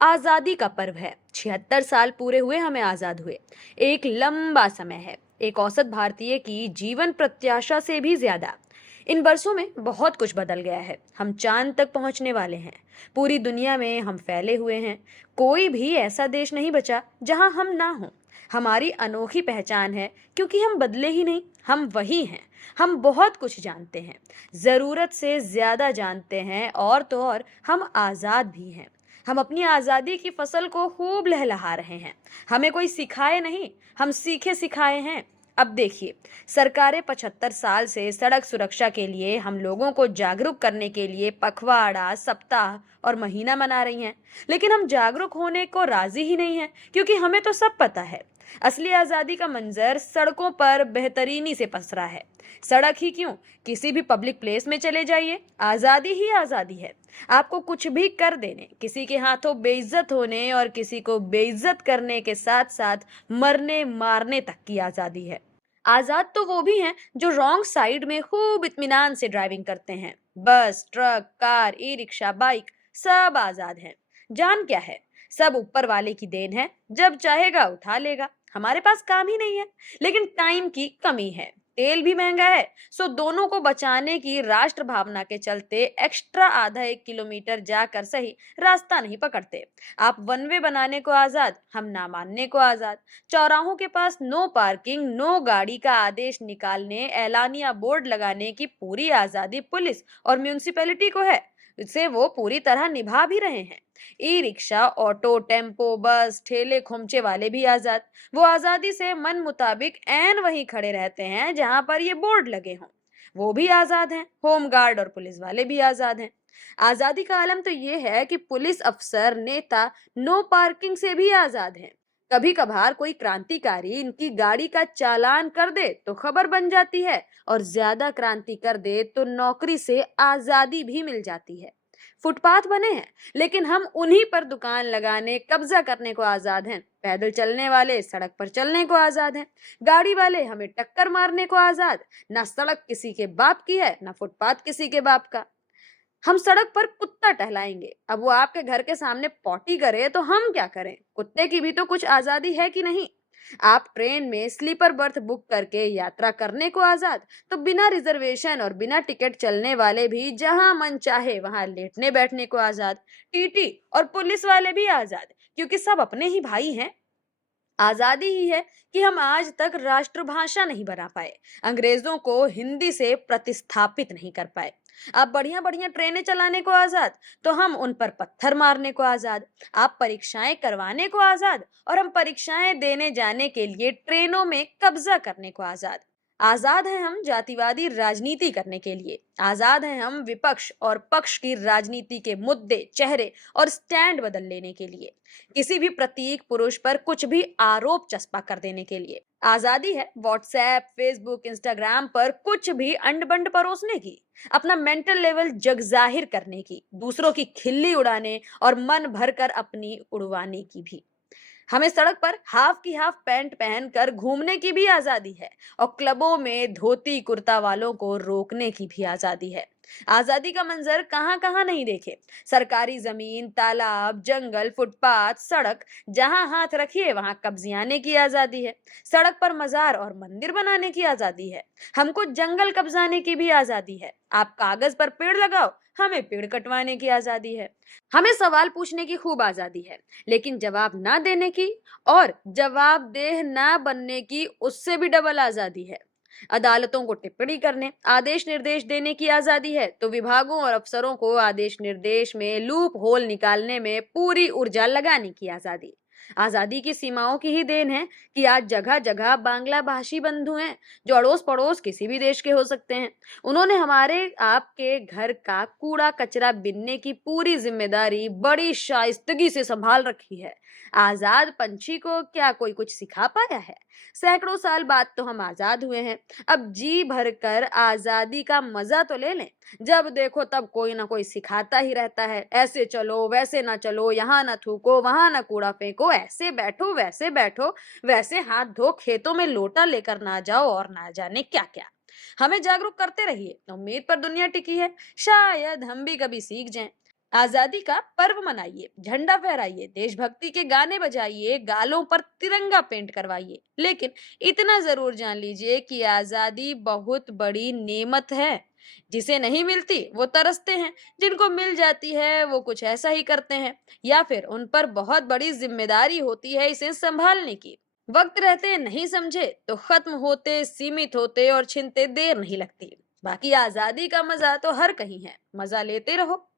आजादी का पर्व है। 76 साल पूरे हुए हमें आजाद हुए। एक लंबा समय है, एक औसत भारतीय की जीवन प्रत्याशा से भी ज्यादा। इन वर्षों में बहुत कुछ बदल गया है। हम चांद तक पहुंचने वाले हैं। पूरी दुनिया में हम फैले हुए हैं। कोई भी ऐसा देश नहीं बचा जहां हम ना हों। हमारी अनोखी पहचान है क्योंकि हम बदले ही नहीं, हम वही हैं। हम बहुत कुछ जानते हैं, जरूरत से ज्यादा जानते हैं, और तो और हम आजाद भी हैं। हम अपनी आजादी की फसल को खूब लहलहा रहे हैं। हमें कोई सिखाए नहीं, हम सीखे सिखाए हैं। अब देखिए, सरकारें 75 साल से सड़क सुरक्षा के लिए, हम लोगों को जागरूक करने के लिए पखवाड़ा, सप्ताह और महीना मना रही हैं। लेकिन हम जागरूक होने को राजी ही नहीं हैं, क्योंकि हमें तो सब पता है। असली आजादी का मंजर सड़कों पर बेहतरीनी से पसरा है। सड़क ही क्यों, किसी भी पब्लिक प्लेस में चले जाइए, आजादी ही आजादी है। आपको कुछ भी कर देने, किसी के हाथों बेइज्जत होने और किसी को बेइज्जत करने के साथ साथ मरने मारने तक की आजादी है। आजाद तो वो भी हैं जो रॉन्ग साइड में खूब इत्मीनान से ड्राइविंग करते हैं। बस, truck, car, e rickshaw, bike, सब आजाद हैं। जान क्या है, सब ऊपर वाले की देन है। जब चाहेगा उठा लेगा। हमारे पास काम ही नहीं है, लेकिन टाइम की कमी है। तेल भी महंगा है, सो दोनों को बचाने की राष्ट्र भावना के चलते एक्स्ट्रा आधा 1 किलोमीटर जाकर सही रास्ता नहीं पकड़ते। आप वन वे बनाने को आजाद, हम ना मानने को आजाद। चौराहों के पास नो पार्किंग, नो गाड़ी का आदेश निकालने, एलानिया बोर्ड लगाने की पूरी आजादी पुलिस और म्यूनिसिपैलिटी को है। इसे वो पूरी तरह निभा भी रहे हैं। ई रिक्शा, ऑटो, टेम्पो, बस, ठेले खोमचे वाले भी आजाद। वो आजादी से मन मुताबिक ऐन वहीं खड़े रहते हैं जहां पर ये बोर्ड लगे हों। वो भी आजाद हैं। होम गार्ड और पुलिस वाले भी आजाद हैं। आजादी का आलम तो ये है कि पुलिस अफसर, नेता नो पार्किंग से भी आजाद हैं। कभी कभार कोई क्रांतिकारी इनकी गाड़ी का चालान कर दे तो खबर बन जाती है, और ज्यादा क्रांति कर दे तो नौकरी से आजादी भी मिल जाती है। फुटपाथ बने हैं, लेकिन हम उन्हीं पर दुकान लगाने, कब्जा करने को आजाद हैं। पैदल चलने वाले सड़क पर चलने को आजाद हैं। गाड़ी वाले हमें टक्कर मारने को आजाद। ना सड़क किसी के बाप की है, ना फुटपाथ किसी के बाप का। हम सड़क पर कुत्ता टहलाएंगे, अब वो आपके घर के सामने पॉटी करे तो हम क्या करें? कुत्ते की भी तो कुछ आजादी है कि नहीं? आप ट्रेन में स्लीपर बर्थ बुक करके यात्रा करने को आजाद, तो बिना रिजर्वेशन और बिना टिकट चलने वाले भी जहां मन चाहे वहां लेटने बैठने को आजाद। टीटी और पुलिस वाले भी आजाद, क्योंकि सब अपने ही भाई हैं। आजादी ही है कि हम आज तक राष्ट्रभाषा नहीं बना पाए, अंग्रेजों को हिंदी से प्रतिस्थापित नहीं कर पाए। आप बढ़िया बढ़िया ट्रेनें चलाने को आजाद, तो हम उन पर पत्थर मारने को आजाद। आप परीक्षाएं करवाने को आजाद, और हम परीक्षाएं देने जाने के लिए ट्रेनों में कब्जा करने को आजाद। आजाद हैं हम जातिवादी राजनीति करने के लिए। आजाद हैं हम विपक्ष और पक्ष की राजनीति के मुद्दे, चेहरे और स्टैंड बदल लेने के लिए। किसी भी प्रतीक पुरुष पर कुछ भी आरोप चस्पा कर देने के लिए। आजादी है व्हाट्सएप, फेसबुक, इंस्टाग्राम पर कुछ भी अंड बंड परोसने की, अपना मेंटल लेवल जग जाहिर करने की, दूसरों की खिल्ली उड़ाने और मन भरकर अपनी उड़वाने की भी। हमें सड़क पर हाफ की हाफ पैंट पहनकर घूमने की भी आजादी है, और क्लबों में धोती कुर्ता वालों को रोकने की भी आजादी है। आजादी का मंजर कहां कहां नहीं देखे। सरकारी जमीन, तालाब, जंगल, फुटपाथ, सड़क, जहां हाथ रखिए वहां कब्जियाने की आजादी है। सड़क पर मजार और मंदिर बनाने की आजादी है। हमको जंगल कब्जाने की भी आजादी है। आप कागज पर पेड़ लगाओ, हमें पेड़ कटवाने की आजादी है। हमें सवाल पूछने की खूब आजादी है, लेकिन जवाब ना देने की और जवाबदेह ना बनने की उससे भी डबल आजादी है। अदालतों को टिप्पणी करने, आदेश निर्देश देने की आजादी है, तो विभागों और अफसरों को आदेश निर्देश में लूप होल निकालने में पूरी ऊर्जा लगाने की आजादी। आजादी की सीमाओं की ही देन है कि आज जगह जगह बांग्ला भाषी बंधु हैं, जो अड़ोस पड़ोस किसी भी देश के हो सकते हैं। उन्होंने हमारे आपके घर का कूड़ा कचरा बिनने की पूरी जिम्मेदारी बड़ी शाइस्तगी से संभाल रखी है। आजाद पंछी को क्या कोई कुछ सिखा पाया है? सैकड़ों साल बाद तो हम आजाद हुए हैं। अब जी भरकर आजादी का मजा तो ले लें। जब देखो तब कोई ना कोई सिखाता ही रहता है, ऐसे चलो, वैसे ना चलो, यहाँ ना थूको, वहां ना कूड़ा फेंको, ऐसे बैठो, वैसे बैठो, वैसे हाथ धो, खेतों में लोटा लेकर ना जाओ, और ना जाने क्या क्या। हमें जागरूक करते रहिए, उम्मीद पर दुनिया टिकी है, शायद हम भी कभी सीख जाएं। आजादी का पर्व मनाइए, झंडा फहराइए, देशभक्ति के गाने बजाइए, गालों पर तिरंगा पेंट करवाइए, लेकिन इतना जरूर जान लीजिए कि आजादी बहुत बड़ी नेमत है। जिसे नहीं मिलती वो तरसते हैं, जिनको मिल जाती है वो कुछ ऐसा ही करते हैं, या फिर उन पर बहुत बड़ी जिम्मेदारी होती है इसे संभालने की। वक्त रहते नहीं समझे तो खत्म होते, सीमित होते और छिनते देर नहीं लगती। बाकी आजादी का मजा तो हर कहीं है, मजा लेते रहो।